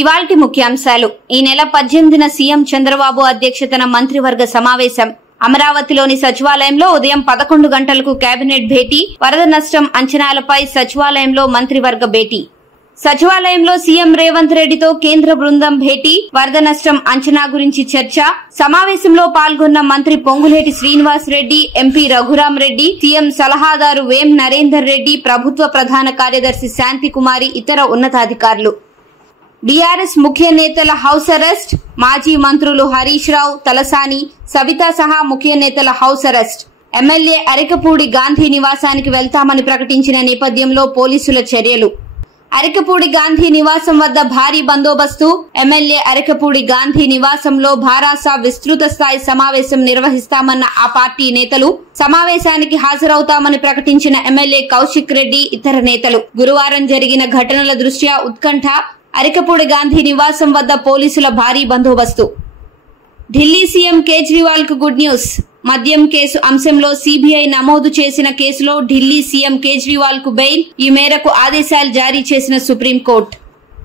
ఇవాల్టి ముఖ్యాంశాలు. ఈ నెల 18న సీఎం చంద్రబాబు అధ్యక్షతన మంత్రివర్గ సమావేశం. అమరావతిలోని సచివాలయంలో ఉదయం 11 గంటలకు కేబినెట్ భేటీ. వరద నష్టం అంచనాలపై సచివాలయంలో మంత్రివర్గ భేటీ. సచివాలయంలో సీఎం రేవంత్ రెడ్డితో కేంద్ర బృందం భేటీ. వరద నష్టం అంచనా గురించి చర్చ. సమావేశంలో పాల్గొన్న మంత్రి పొంగులేటి శ్రీనివాస్ రెడ్డి, ఎంపీ రఘురాం రెడ్డి, సీఎం సలహాదారు వేం నరేందర్ రెడ్డి, ప్రభుత్వ ప్రధాన కార్యదర్శి శాంతికుమారి, ఇతర ఉన్నతాధికారులు. బీఆర్ఎస్ ముఖ్య నేతల హౌస్ అరెస్ట్. మాజీ మంత్రులు హరీష్ రావు, తలసాని, సవిత సహా ముఖ్య నేతల house arrest. MLA Arikapudi Gandhi నివాసానికి వెళ్తామని ప్రకటించిన నేపథ్యంలో పోలీసుల చర్యలు. అరికపూడి గాంధీ నివాసం వద్ద భారీ బందోబస్తు. ఎమ్మెల్యే అరికపూడి గాంధీ నివాసంలో భారాస విస్తృత స్థాయి సమావేశం నిర్వహిస్తామన్న ఆ పార్టీ నేతలు, సమావేశానికి హాజరవుతామని ప్రకటించిన ఎమ్మెల్యే కౌశిక్ రెడ్డి, ఇతర నేతలు. గురువారం జరిగిన ఘటనల దృష్ట్యా ఉత్కంఠ. అరికపూడి గాంధీ నివాసం వద్ద పోలీసుల భారీ బందోబస్తు. ఢిల్లీ సీఎం కేజ్రీవాల్ కు గుడ్ న్యూస్. మద్యం కేసు అంశంలో సీబీఐ నమోదు చేసిన కేసులో ఢిల్లీ సీఎం కేజ్రీవాల్ కు బెయిల్. ఈ మేరకు ఆదేశాలు జారీ చేసిన సుప్రీంకోర్టు.